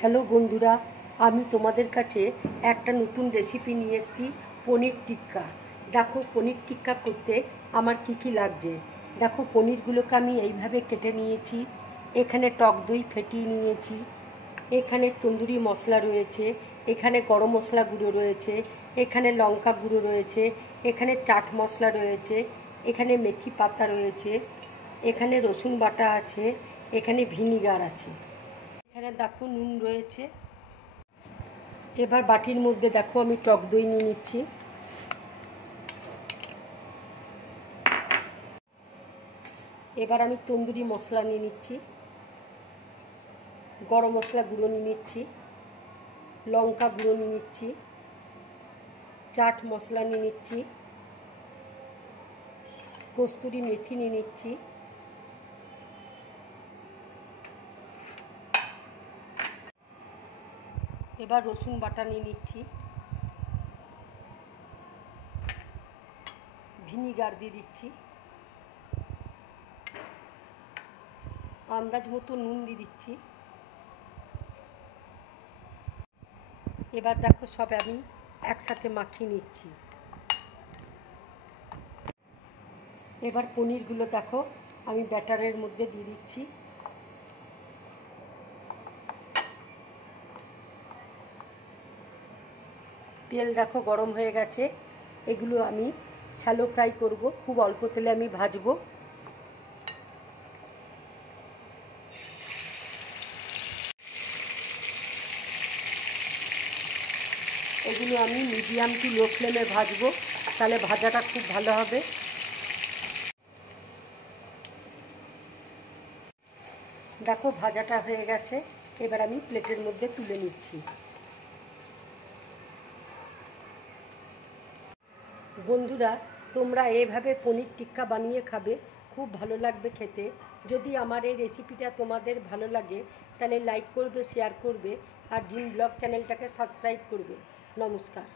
Hello বন্ধুরা, আমি তোমাদের কাছে একটা নতুন রেসিপি নিয়ে এসেছি, পনির টিক্কা। দেখো পনির টিক্কা করতে আমার কি কি লাগছে। দেখো পনিরগুলোকে আমি এইভাবে কেটে নিয়েছি। এখানে টক দই ফেটিয়ে নিয়েছি। এখানে তন্দুরি মশলা রয়েছে, এখানে গরম মশলা গুঁড়ো রয়েছে, এখানে লঙ্কা গুঁড়ো রয়েছে, এখানে চাট মশলা রয়েছে, এখানে মেথি পাতা রয়েছে, এখানে রসুন বাটা আছে, এখানে ভিনিগার আছে, এখানে দেখো নুন রয়েছে। এবার বাটির মধ্যে দেখো আমি টক দই নিয়ে নিচ্ছি। এবার আমি তন্দুরি মশলা নিয়ে নিচ্ছি, গরম মশলা গুঁড়ো নিয়ে নিচ্ছি, লঙ্কা গুঁড়ো নিয়ে নিচ্ছি, চাট মশলা নিয়ে নিচ্ছি, কস্তুরি মেথি নিয়ে নিচ্ছি, এবার রসুন বাটা নিয়ে নিচ্ছি, ভিনিগার দিয়ে দিচ্ছি, আন্দাজ মতো নুন দিয়ে দিচ্ছি। এবার দেখো সব আমি একসাথে মাখিয়ে নিচ্ছি। এবার পনিরগুলো দেখো আমি ব্যাটারের মধ্যে দিয়ে দিচ্ছি। তেল দেখো গরম হয়ে গেছে। এগুলো আমি শ্যালো ফ্রাই করব, খুব অল্প তেলে আমি ভাজবো। এগুলো আমি মিডিয়াম টু লো ফ্লেমে ভাজবো, তাহলে ভাজাটা খুব ভালো হবে। দেখো ভাজাটা হয়ে গেছে, এবার আমি প্লেটের মধ্যে তুলে নিচ্ছি। বন্ধুরা, তোমরা এইভাবে পনির টিক্কা বানিয়ে খাবে, খুব ভালো লাগবে খেতে। যদি আমার এই রেসিপিটা তোমাদের ভালো লাগে তাহলে লাইক করবে, শেয়ার করবে আর ড্রিম ব্লগ চ্যানেলটাকে সাবস্ক্রাইব করবে। নমস্কার।